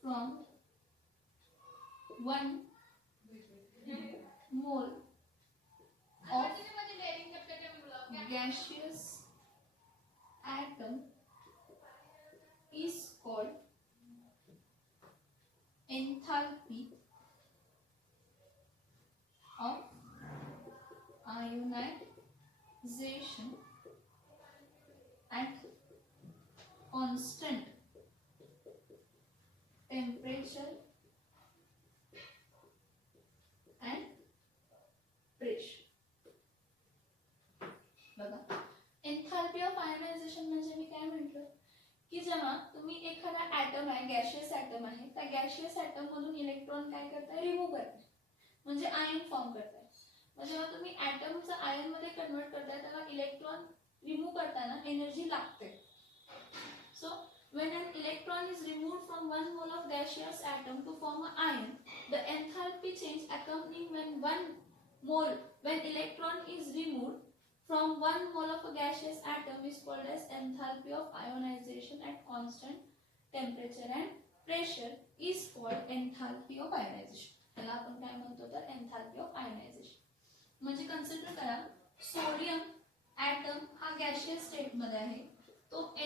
from 1 mole of gaseous atom is called enthalpy of ionization at constant temperature and pressure. बघा, एन्थॅल्पी ऑफ आयोनायझेशन म्हणजे मी काय म्हटलं की जेव्हा तुम्ही एखादा ऍटम आहे, गॅशियस ऍटम आहे, त्या गॅशियस ऍटम मधून इलेक्ट्रॉन काय करताय, रिमूव्ह करताय, म्हणजे आयन फॉर्म करताय. मग जेव्हा तुम्ही ऍटमचं आयन मध्ये कन्वर्ट करताय त्याला इलेक्ट्रॉन रिमूव्ह करताना एनर्जी लागते. So when an electron is removed from 1 mole of gaseous atom to form an ion, the enthalpy change accompanying when electron is removed from 1 mole of a gaseous atom is called as enthalpy of ionization at constant temperature and pressure is called enthalpy of ionization. त्याला आपण काय म्हणतो तर enthalpy of ionization. म्हणजे कन्सिडर करा सोडियम ऍटम हा गॅशियस स्टेट मध्ये आहे, तो Na+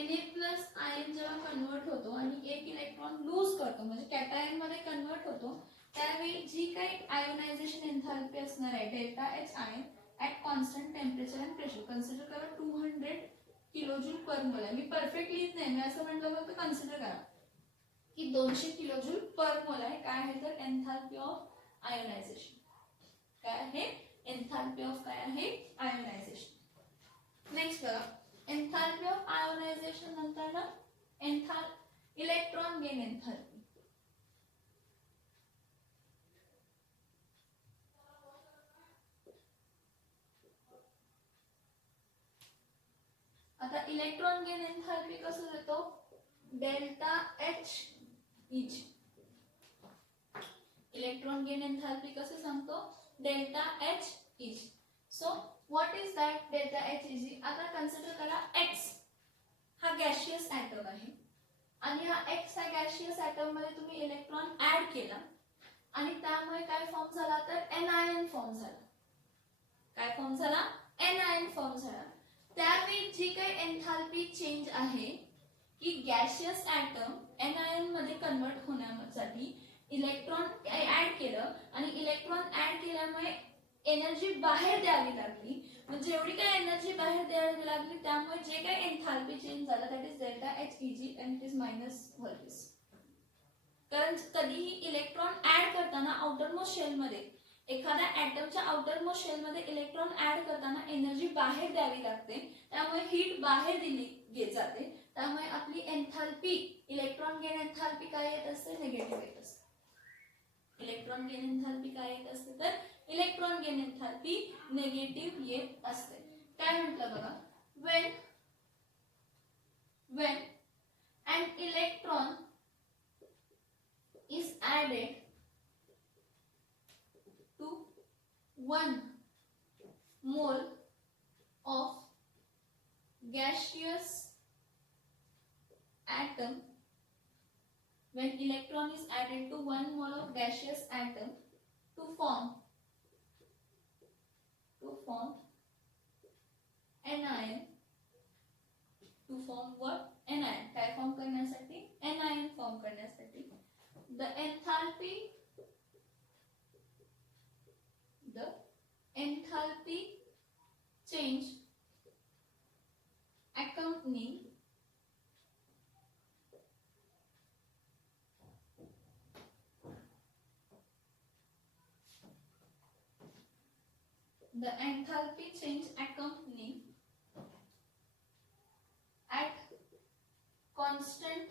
आयन जेव्हा कन्वर्ट होतो आणि एक इलेक्ट्रॉन लूज करतो म्हणजे कॅटायन मध्ये कन्वर्ट होतो, त्यावेळी जी काही आयोनायझेशन एन्थॅल्पी असणार आहे delta H ion at constant temperature and pressure. Consider करा 200 किलोजूल पर मोल आहे. मी परफेक्ट लिहित नाही, मी असं म्हटलं फक्त कन्सिडर करा की 200 किलोजूल पर मोल आहे. काय आहे तर एन्थॅल्पी ऑफ आयोनायझेशन. काय आहे एन्थॅल्पी ऑफ काय आहे आयोनायझेशन. नेक्स्ट बघा, एन्थॅल्पी ऑफ आयोनायझेशन नंतर ना इलेक्ट्रॉन गेन एन्थॅल्पी. आता इलेक्ट्रॉन गेन एन्थाल्पी कसं देतो, delta H is. Electron gain enthalpy कसं सांगतो, delta H is. So what is that delta H is. आता कन्सिडर करा एक्स हा गॅशियस ऍटम आहे आणि हा एक्स हा गॅशियस ऍटम मध्ये तुम्ही इलेक्ट्रॉन ऍड केला आणि त्यामुळे काय फॉर्म झाला, तर एनआयन फॉर्म झाला. काय फॉर्म झाला, एनआयन फॉर्म झाला. त्यावेळी जी काही एन्थाल्पी चेंज आहे की गॅशियस ऍटम एनआयन मध्ये कन्वर्ट होण्यासाठी इलेक्ट्रॉन ऍड केलं आणि इलेक्ट्रॉन ऍड केल्यामुळे एनर्जी बाहेर द्यावी लागली. म्हणजे जेवढी काय एनर्जी बाहेर द्यावी लागली त्यामुळे जे काही एन्थाल्पी चेंज झालं that is delta H EG and it is minus values. कारण कधीही इलेक्ट्रॉन ऍड करताना आउटरमोस्ट शेल मध्ये, एखाद्या ऍटमच्या आउटरमोस्ट शेल मध्ये इलेक्ट्रॉन ऍड करताना एनर्जी बाहेर द्यावी लागते, त्यामुळे हीट बाहेर दिली जाते. त्यामुळे आपली एन्थाल्पी, इलेक्ट्रॉन गेन एन्थाल्पी काय येत असते, निगेटिव्ह येत असते. इलेक्ट्रॉन गेन एन्थाल्पी काय येत असते, तर इलेक्ट्रॉन गेन एन्थाल्पी निगेटिव्ह येत असते. काय म्हटलं बघा, when an electron is added to 1 mole of gaseous atom, when electron is added to 1 mole of gaseous atom to form anion, to form what, anion. काय फॉर्म करण्यासाठी, anion फॉर्म करण्यासाठी the enthalpy change accompanying at constant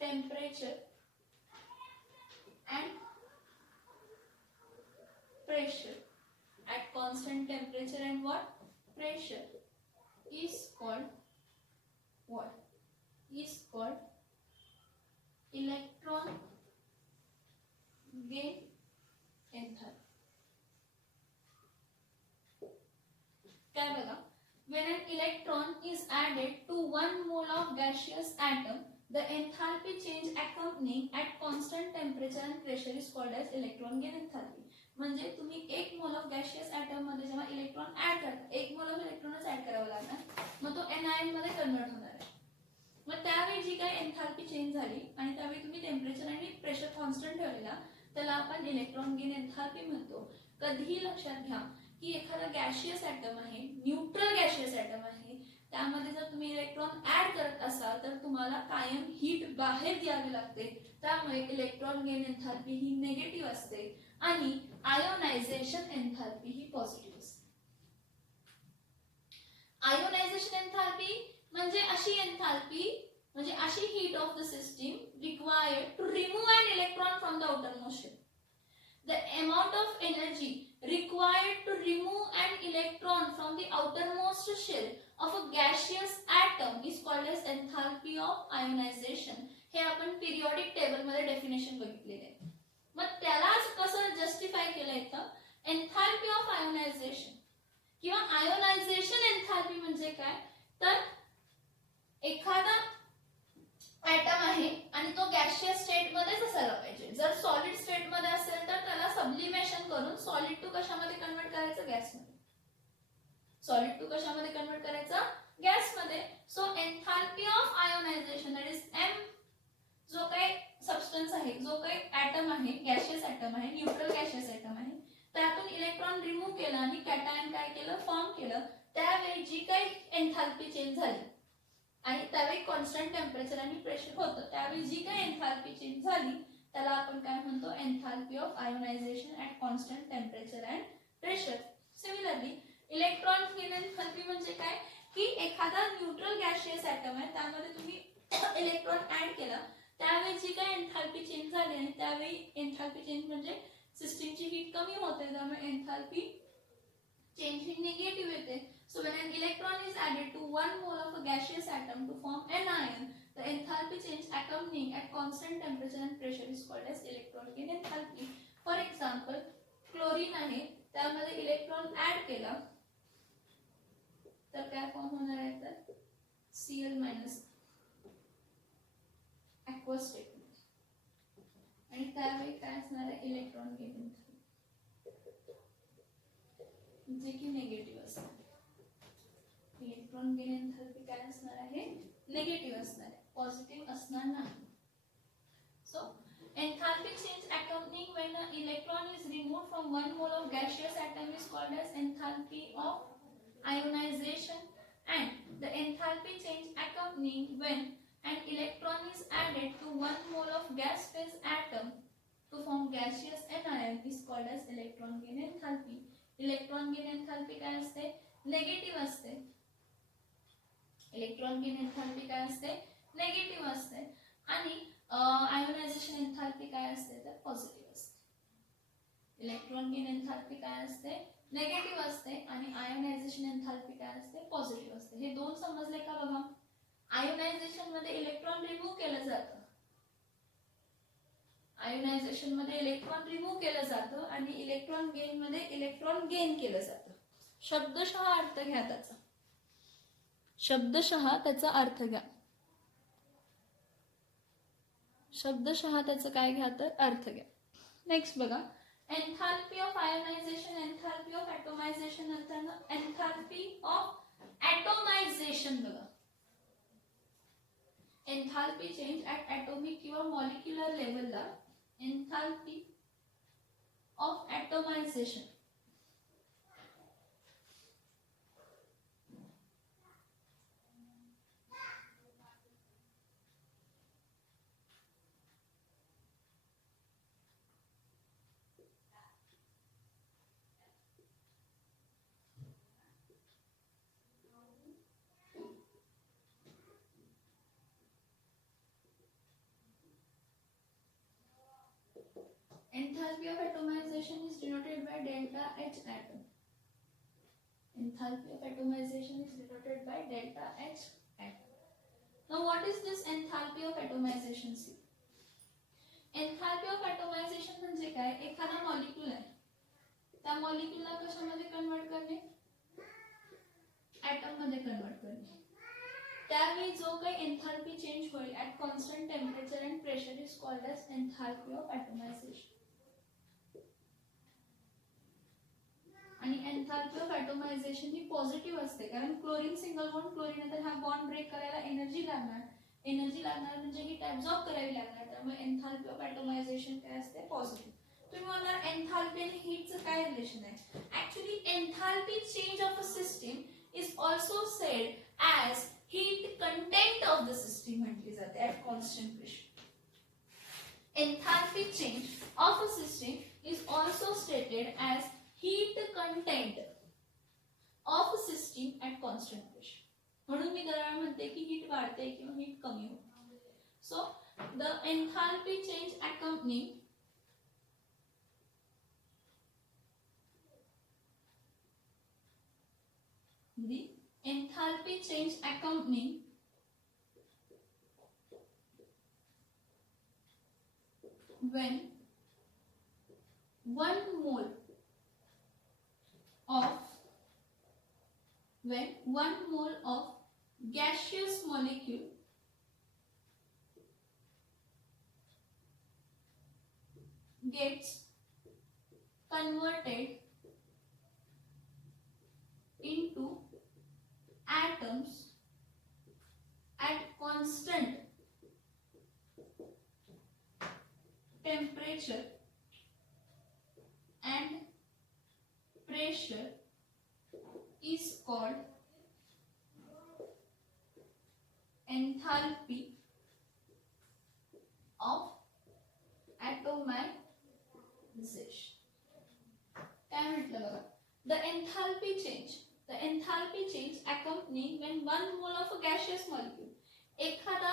temperature and pressure, at constant temperature and what, pressure, is called what, is called electron gain enthalpy. काय बघा, when an electron is added to 1 mole of gaseous atom, the enthalpy change accompanying at constant temperature and pressure is called as electron gain enthalpy. म्हणजे तुम्ही 1 मोल ऑफ गॅशियस ऍटम मध्ये जेव्हा इलेक्ट्रॉन ऍड करता, 1 मोल ऑफ इलेक्ट्रॉनच ऍड करावा लागणार, मग तो एनआयन मध्ये कन्वर्ट होणार आहे. मग त्यावेळी जी काही एन्थाल्पी चेंज झाली आणि त्यावेळी तुम्ही टेम्परेचर आणि प्रेशर कॉन्स्टंट ठेवलेला, त्याला आपण इलेक्ट्रॉन गेन एन्थाल्पी म्हणतो. कधीही लक्षात घ्या की एखादा गॅशियस ऍटम आहे, न्यूट्रल गॅशियस ऍटम आहे, त्यामध्ये जर तुम्ही इलेक्ट्रॉन ऍड करत असाल तर तुम्हाला कायम हीट बाहेर द्यावी लागते. त्यामुळे इलेक्ट्रॉन गेन एन्थाल्पी ही निगेटिव्ह असते आणि आयोनायझेशन एन्थाल्पी ही पॉझिटिव्ह असते. आयोनायझेशन एन्थाल्पी म्हणजे अशी एन्थाल्पी, म्हणजे अशी heat of the system required to remove an electron from the outermost shell. The amount of energy required to remove an electron from the outermost shell of a gaseous atom is called as enthalpy of ionization. हे आपण पिरियोडिक टेबल मध्ये डेफिनेशन बघितलेले आहे. मग त्यालाच कसं जस्टिफाय केलं येतं, एन्थाल्पी ऑफ आयोनायझेशन किंवा आयोनायझेशन एन्थाल्पी म्हणजे काय, तर एखादा ऍटम आहे आणि तो गॅशियस स्टेट मध्येच असायला पाहिजे. जर सॉलिड स्टेट मध्ये असेल तर त्याला सब्लिमेशन करून सॉलिड टू कशामध्ये कन्वर्ट करायचं, गॅसमध्ये. सॉलिड टू कशामध्ये कन्वर्ट करायचं, गॅसमध्ये. So enthalpy of ionization that is M, जो काही सबस्टन्स आहे, जो काही ऍटम आहे, गॅशियस ऍटम आहे, न्यूट्रल गॅशियस ऍटम आहे, त्यातून इलेक्ट्रॉन रिमूव्ह केला आणि कॅटायन काय केलं, फॉर्म केलं, त्यावेळी जी काही एन्थाल्पी चेंज झाली आणि त्यावेळी कॉन्स्टंट टेम्परेचर आणि प्रेशर होतं, त्यावेळी जी काही एन्थाल्पी चेंज झाली त्याला आपण काय म्हणतो, enthalpy of ionisation at constant temperature and pressure. Similarly electron gain enthalpy म्हणजे काय की एखादा न्यूट्रल गॅशियस ऍटम आहे, त्यामध्ये तुम्ही इलेक्ट्रॉन ऍड केला, त्यावेळी जी काही एन्थाल्पी चेंज झाली आणि त्यावेळी एन्थाल्पी चेंज म्हणजे सिस्टीमची हीट कमी होते, त्यामुळे एन्थाल्पी चेंज ही निगेटिव्ह येते. So when an electron is added to 1 mole of a gaseous atom to form an ion, the enthalpy change accompanying at constant temperature and pressure is called as electron gain enthalpy. For example, chlorine आहे त्यामध्ये इलेक्ट्रॉन ऍड केला तर काय फॉर्म होणार आहे तर Cl मायनस aqueous स्टेट आणि त्यावेळी काय असणार आहे इलेक्ट्रॉन गेन एंथॅल्पी जे की निगेटिव्ह असणार आहे. इलेक्ट्रॉन गेन एंथॅल्पी काय असणार आहे निगेटिव्ह असणार आहे पॉझिटिव्ह असणार नाही. So enthalpy change accompanying when an electron is removed from 1 mole of gaseous atom is called as enthalpy of ionization, and the enthalpy change accompanying when an electron is added to 1 mole of gas phase atom to form gaseous anion is called as electron gain enthalpy. Electron gain enthalpy काय असते नेगेटिव्ह असते. इलेक्ट्रॉन गेन एंथॅल्पी काय असते नेगेटिव्ह असते आणि आयोनायझेशन एंथॅल्पी काय असते तर पॉझिटिव्ह असते. इलेक्ट्रॉन गेन एंथॅल्पी काय असते नेगेटिव्ह असते आणि आयोनायझेशन एंथॅल्पी काय असते पॉझिटिव्ह असते. हे दोन समजले का बघा. आयोनायझेशन मध्ये इलेक्ट्रॉन रिमूव्ह केलं जातं. आयोनायझेशन मध्ये इलेक्ट्रॉन रिमूव्ह केलं जातं आणि इलेक्ट्रॉन गेन मध्ये इलेक्ट्रॉन गेन केलं जातं. शब्दशः अर्थ घ्या त्याचा. शब्दशः त्याचा अर्थ घ्या. शब्दशः त्याचं काय घ्या तर अर्थ घ्या. नेक्स्ट बघा enthalpy of ionization enthalpy of atomization नंतर एंथॅल्पी ऑफ ॲटोमायझेशन बघा. एंथॅल्पी चेंज ॲट ॲटॉमिक किंवा मॉलिक्युलर लेवलला enthalpy of atomization Enthalpy of atomization is denoted by delta H atom. Enthalpy of atomization is denoted by delta H atom. Now what is this enthalpy of atomization? See, enthalpy of atomization म्हणजे काय एखादा मॉलिक्यूल आहे त्या मॉलिक्यूलला कशामध्ये कन्वर्ट करणे ॲटम मध्ये कन्वर्ट करणे. त्यावेळी जो काही एंथॅल्पी चेंज होईल at constant temperature and pressure is called as enthalpy of atomization. आणि एंथॅल्पी ऑफ ॲटोमायझेशन ही पॉझिटिव्ह असते कारण क्लोरीन सिंगल बॉन्ड क्लोरीन आहे तर हा बॉन्ड ब्रेक करायला एनर्जी लागणार. एनर्जी लागणार म्हणजे हीट ॲब्झॉर्ब करावी लागणार. त्यामुळे एंथॅल्पी ऑफ ॲटोमायझेशन काय असते पॉझिटिव्ह. तुम्ही म्हणणार एंथॅल्पी आणि हीटचं काय रिलेशन आहे. Actually enthalpy change of a system is also said as heat content of the system म्हटली जाते at constant pressure. Enthalpy change of a system is also stated as heat content of a system at constant pressure. म्हणून मी दरवेळी म्हणते की हीट वाढते किंवा हीट कमी होते. So the enthalpy change accompanying the enthalpy change accompanying when 1 mole of gaseous molecule gets converted into atoms at constant temperature and pressure is called enthalpy of atomization. काय म्हटलं बघा. The enthalpy change accompanying when 1 mole of a gaseous molecule. एखादा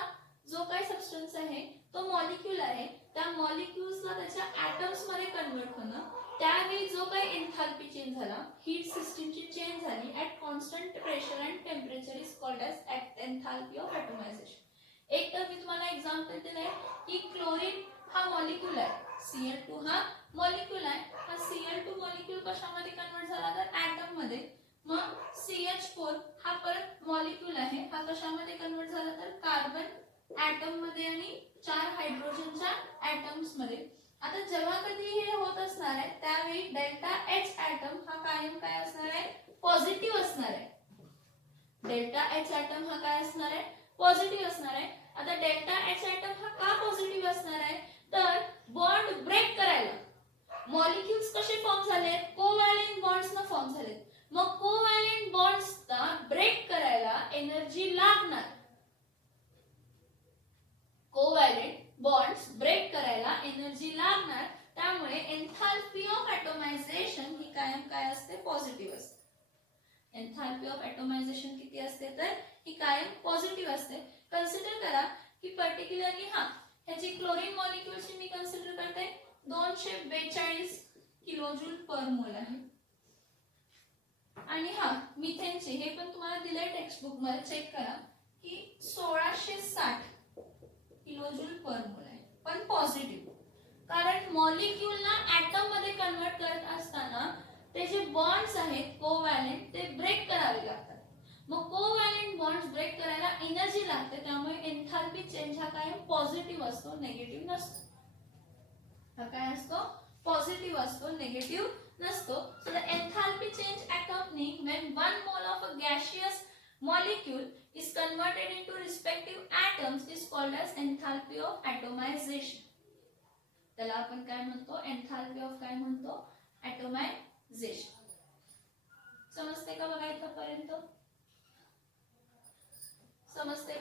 जो काही सबस्टन्स आहे तो मॉलिक्यूल आहे त्या मॉलिक्यूल्सला त्याच्या ॲटम्स मध्ये कन्वर्ट होणं त्यावेळी जो काही एन्थाल्पी चेंज झाला, हीट सिस्टीमची चेंज झाली at constant pressure and temperature is called as enthalpy of atomisation. एक तर मी तुम्हाला एक्झाम्पल दिलंय की क्लोरीन हा मॉलिक्यूल आहे, Cl2 हा मॉलिक्यूल आहे. हा Cl2 मॉलिक्यूल कशामध्ये कन्वर्ट झाला तर ऍटम मध्ये. मग CH4 हा परत मॉलिक्यूल आहे, हा कशामध्ये कन्वर्ट झाला तर कार्बन ऍटम मध्ये आणि 4 हायड्रोजनच्या ऍटम्स मध्ये. आता जेव्हा कधी हे होत असणार आहे त्यावेळी डेल्टा H ऍटम हा कायम काय असणार आहे, पॉझिटिव्ह असणार आहे. डेल्टा H ऍटम हा काय असणार आहे, पॉझिटिव्ह असणार आहे. आता डेल्टा H ऍटम हा का पॉझिटिव्ह असणार आहे तर बॉन्ड ब्रेक करायला मॉलिक्युल्स कसे फॉर्म झाले, कोव्हॅलेंट बॉन्ड्स ना फॉर्म झाले. मग कोव्हॅलेंट बॉन्ड्सना ब्रेक करायला एनर्जी लागणार. कोव्हॅलेंट बॉन्ड्स ब्रेक करायला एनर्जी लागणार. त्यामुळे एन्थाल्पी ऑफ ॲटोमायझेशन ही कायम काय असते, पॉझिटिव्ह असते. एन्थाल्पी ऑफ ॲटोमायझेशन किती असते तर ही कायम पॉझिटिव्ह असते. कन्सिडर करा की पर्टिक्युलरली ह्याची क्लोरीन मॉलिक्युलची मी कन्सिडर करते 242 किलोजूल पर मोल आहे. आणि मिथेनचे हे पण तुम्हाला दिलंय टेक्स्ट बुक मध्ये, चेक करा की 1660 किलोजूल पर मोल आहे, पण पॉझिटिव्ह. कारण मॉलिक्यूलला ॲटम मध्ये कन्वर्ट करत असताना ते जे बॉन्ड्स आहेत कोव्हॅलेंट ते ब्रेक करावे लागतात. मग कोव्हॅलेंट बॉन्ड्स ब्रेक करायला एनर्जी लागते, त्यामुळे एन्थाल्पी चेंज हा कायम पॉझिटिव्ह असतो, नेगेटिव्ह नसतो. हा काय असतो, पॉझिटिव्ह असतो, नेगेटिव्ह नसतो. So the enthalpy change accompanying when one mole of a gaseous molecule is converted into respective atoms is called as enthalpy of atomization. त्याला आपण काय म्हणतो, enthalpy of काय म्हणतो, atomization. समजते का बघा इथपर्यंत, समजते